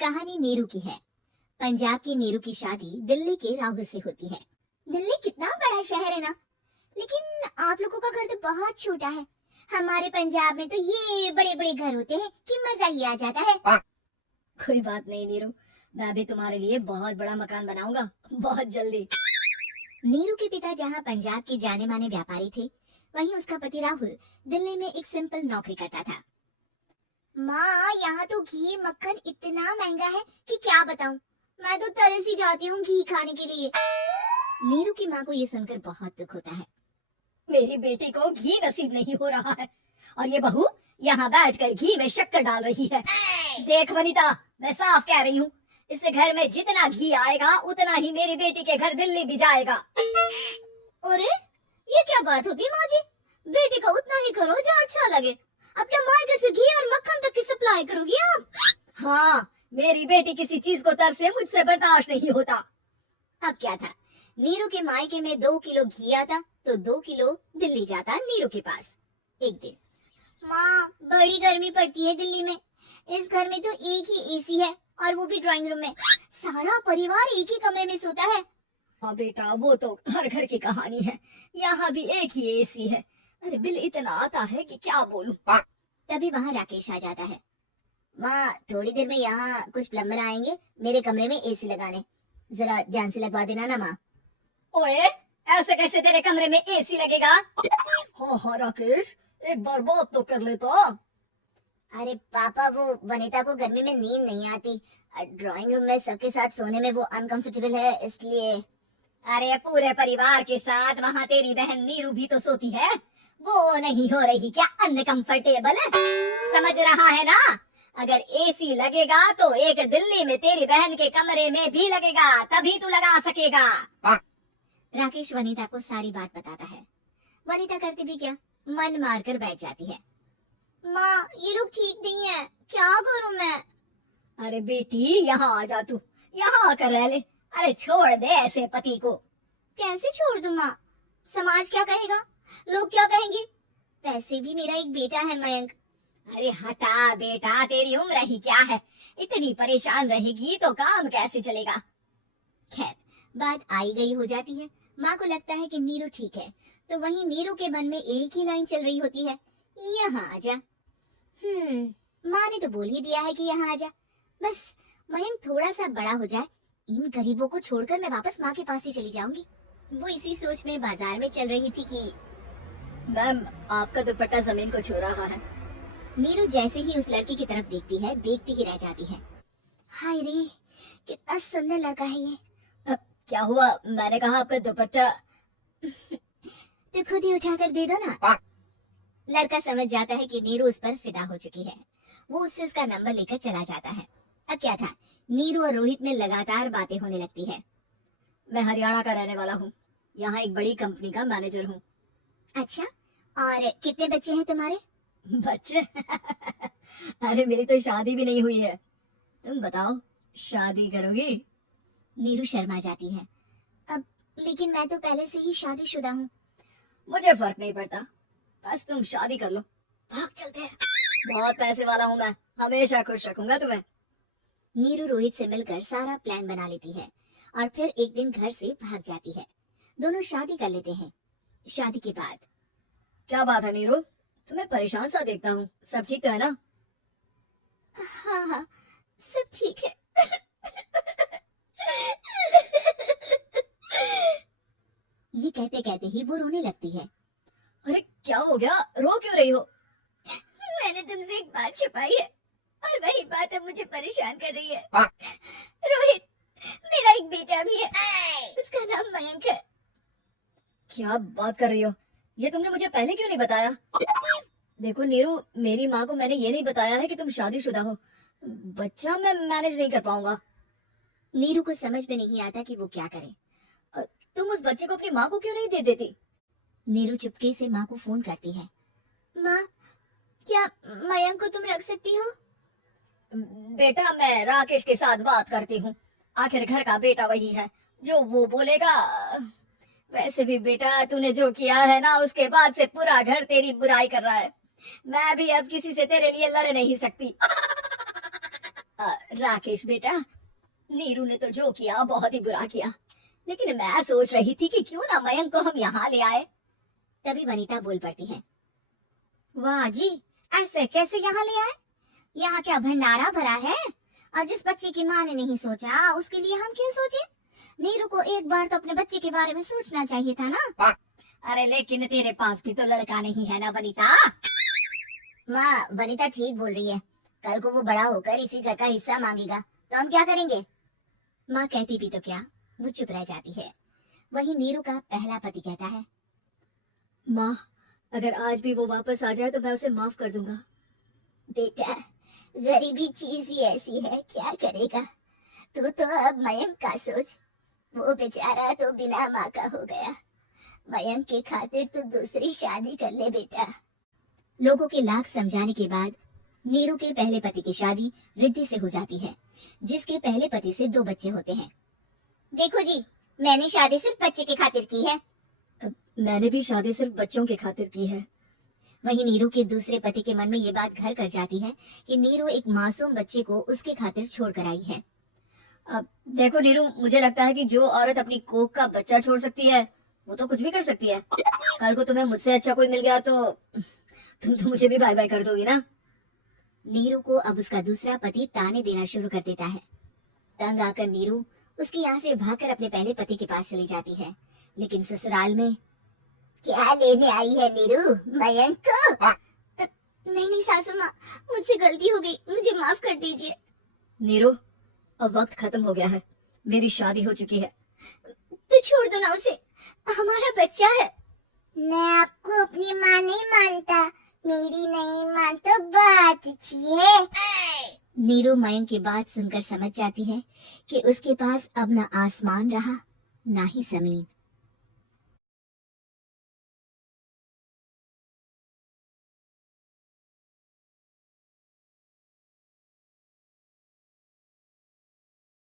कहानी नीरू की है। पंजाब की नीरू की शादी दिल्ली के राहुल से होती है। दिल्ली कितना बड़ा शहर है ना, लेकिन आप लोगों का घर तो बहुत छोटा है। हमारे पंजाब में तो ये बड़े बड़े घर होते हैं कि मजा ही आ जाता है। कोई बात नहीं नीरू, मैं भी तुम्हारे लिए बहुत बड़ा मकान बनाऊंगा बहुत जल्दी। नीरू के पिता जहाँ पंजाब के जाने माने व्यापारी थे, वहीं उसका पति राहुल दिल्ली में एक सिंपल नौकरी करता था। माँ, यहाँ तो घी मक्खन इतना महंगा है कि क्या बताऊं। मैं तो तरस ही जाती हूँ घी खाने के लिए। नीरू की माँ को ये सुनकर बहुत दुख होता है। मेरी बेटी को घी नसीब नहीं हो रहा है और ये बहू यहाँ बैठकर घी में शक्कर डाल रही है। देख वनिता, मैं साफ कह रही हूँ, इस घर में जितना घी आएगा उतना ही मेरी बेटी के घर दिल्ली भी जाएगा। अरे ये क्या बात होती है माँ जी? बेटी का उतना ही करो जो अच्छा लगे। अब क्या मायके से घी और मक्खन तक की सप्लाई करोगी आप? हाँ, मेरी बेटी किसी चीज को तरसे मुझसे बर्दाश्त नहीं होता। अब क्या था, नीरू के मायके में 2 किलो घी आता तो 2 किलो दिल्ली जाता नीरू के पास। एक दिन, माँ बड़ी गर्मी पड़ती है दिल्ली में। इस घर में तो एक ही एसी है और वो भी ड्राइंग रूम में। सारा परिवार एक ही कमरे में सोता है। हाँ बेटा, वो तो हर घर की कहानी है, यहाँ भी एक ही एसी है। अरे बिल इतना आता है कि क्या बोलूं। तभी वहाँ राकेश आ जाता है। माँ, थोड़ी देर में यहाँ कुछ प्लम्बर आएंगे मेरे कमरे में एसी लगाने, जरा ध्यान से लगवा देना ना माँ। ओए, ऐसे कैसे तेरे कमरे में एसी लगेगा? हाँ राकेश, एक बार बात तो कर ले तो। अरे पापा, वो वनिता को गर्मी में नींद नहीं आती। ड्राइंग रूम में सबके साथ सोने में वो अनकंफर्टेबल है, इसलिए। अरे पूरे परिवार के साथ वहाँ तेरी बहन नीरू भी तो सोती है, वो नहीं हो रही क्या अनकंफर्टेबल? समझ रहा है ना? अगर एसी लगेगा तो एक दिल्ली में तेरी बहन के कमरे में भी लगेगा, तभी तू लगा सकेगा। राकेश वनिता को सारी बात बताता है। वनिता करती भी क्या, मन मार कर बैठ जाती है। माँ, ये लोग ठीक नहीं है, क्या करूँ मैं? अरे बेटी, यहाँ आ जा, तू यहाँ आकर रह ले। अरे छोड़ दे ऐसे पति को। कैसे छोड़ दूं माँ? समाज क्या कहेगा, लोग क्या कहेंगे? वैसे भी मेरा एक बेटा है मयंक। अरे हटा बेटा, तेरी उम्र ही क्या है, इतनी परेशान रहेगी तो काम कैसे चलेगा। खैर, बात आई गई हो जाती है। माँ को लगता है कि नीरू ठीक है, तो वहीं नीरू के मन में एक ही लाइन चल रही होती है, यहाँ आजा। माँ ने तो बोल ही दिया है कि यहाँ आजा। बस मयंक थोड़ा सा बड़ा हो जाए, इन गरीबों को छोड़कर मैं वापस माँ के पास ही चली जाऊंगी। वो इसी सोच में बाजार में चल रही थी कि मैम, आपका दुपट्टा जमीन को छू रहा है। नीरू जैसे ही उस लड़की की तरफ देखती है, देखती ही रह जाती है। हाय रे, कितना सुंदर लड़का है ये। अब क्या हुआ? मैंने कहा आपका दुपट्टा। तो खुद ही उठाकर दे दो ना। लड़का समझ जाता है कि नीरू उस पर फिदा हो चुकी है। वो उससे उसका नंबर लेकर चला जाता है। अब क्या था, नीरू और रोहित में लगातार बातें होने लगती है। मैं हरियाणा का रहने वाला हूँ, यहाँ एक बड़ी कंपनी का मैनेजर हूँ। अच्छा, और कितने बच्चे हैं तुम्हारे? बच्चे? अरे मेरी तो शादी भी नहीं हुई है। तुम बताओ, शादी करोगी? नीरू शर्मा जाती है। अब लेकिन मैं तो पहले से ही शादीशुदा हूँ। मुझे फर्क नहीं पड़ता, बस तुम शादी कर लो, भाग चलते हैं। बहुत पैसे वाला हूँ मैं, हमेशा खुश रखूंगा तुम्हें। नीरू रोहित से मिलकर सारा प्लान बना लेती है और फिर एक दिन घर से भाग जाती है। दोनों शादी कर लेते हैं। शादी के बाद, क्या बात है नीरू, तुम्हें परेशान सा देखता हूँ, सब ठीक तो है ना? हाँ, सब ठीक है। ये कहते कहते ही वो रोने लगती है। अरे क्या हो गया, रो क्यों रही हो? मैंने तुमसे एक बात छुपाई है और वही बात अब मुझे परेशान कर रही है। रोहित, मेरा एक बेटा भी है, उसका नाम मयंक है। क्या बात कर रही हो? ये तुमने मुझे पहले क्यों नहीं बताया? देखो नीरू, मेरी माँ को मैंने ये नहीं बताया है कि तुम शादीशुदा हो। बच्चा मैं मैनेज नहीं कर पाऊंगा। नीरू को समझ में नहीं आता कि वो क्या करे। तुम उस बच्चे को अपनी माँ को क्यों नहीं दे देती? नीरू चुपके से माँ को फोन करती है। माँ, क्या मयंक को तुम रख सकती हो? बेटा, मैं राकेश के साथ बात करती हूँ, आखिर घर का बेटा वही है, जो वो बोलेगा। वैसे भी बेटा, तूने जो किया है ना, उसके बाद से पूरा घर तेरी बुराई कर रहा है। मैं भी अब किसी से तेरे लिए लड़ नहीं सकती। राकेश बेटा, नीरू ने तो जो किया बहुत ही बुरा किया, लेकिन मैं सोच रही थी कि क्यों ना मयंक को हम यहाँ ले आए। तभी वनीता बोल पड़ती है, वाह जी, ऐसे कैसे यहाँ ले आए? यहाँ क्या भंडारा भरा है? और जिस बच्चे की माँ ने नहीं सोचा उसके लिए हम क्यों सोचे? नीरू को एक बार तो अपने बच्चे के बारे में सोचना चाहिए था ना। अरे लेकिन तेरे पास भी तो लड़का नहीं है ना वनीता। माँ, वनीता ठीक बोल रही है, कल को वो बड़ा होकर इसी घर का हिस्सा मांगेगा तो हम क्या करेंगे? माँ कहती भी तो क्या, वो चुप रह जाती है। वही नीरू का पहला पति कहता है, माँ, अगर आज भी वो वापस आ जाए तो मैं उसे माफ कर दूंगा। बेटा, गरीबी चीज ही ऐसी है, क्या करेगा? तू तो अब मयंक का सोच, वो बेचारा तो बिना माँ का हो गया। मयंक के खातिर तू दूसरी शादी कर ले बेटा। लोगों के लाख समझाने के बाद नीरू के पहले पति की शादी रिद्धि से हो जाती है, जिसके पहले पति से 2 बच्चे होते हैं। देखो जी, मैंने शादी सिर्फ बच्चे के खातिर की है। मैंने भी शादी सिर्फ बच्चों के खातिर की है। वहीं नीरू के दूसरे पति के मन में ये बात घर कर जाती है कि नीरू एक मासूम बच्चे को उसके खातिर छोड़ कर आई है। अब देखो नीरू, मुझे लगता है कि जो औरत अपनी कोख का बच्चा छोड़ सकती है वो तो कुछ भी कर सकती है। कल को तुम्हें मुझसे अच्छा कोई मिल गया तो तुम तो मुझे भी बाय बाय कर दोगी ना। नीरू को अब उसका दूसरा पति ताने देना शुरू कर देता है। तंग आकर नीरू उसके यहाँ से भागकर अपने पहले पति के पास चली जाती है, लेकिन ससुराल में क्या लेने आई है नीरू, मयंक को? नहीं सासू माँ, मुझसे गलती हो गई, मुझे माफ कर दीजिए। नीरू, अब वक्त खत्म हो गया है, मेरी शादी हो चुकी है। तो छोड़ दो ना उसे, हमारा बच्चा है। मैं आपको अपनी माँ नहीं मानता, मेरी नहीं मान तो बात अच्छी है। नीरू मयंक की बात सुनकर समझ जाती है कि उसके पास अब न आसमान रहा ना ही जमीन।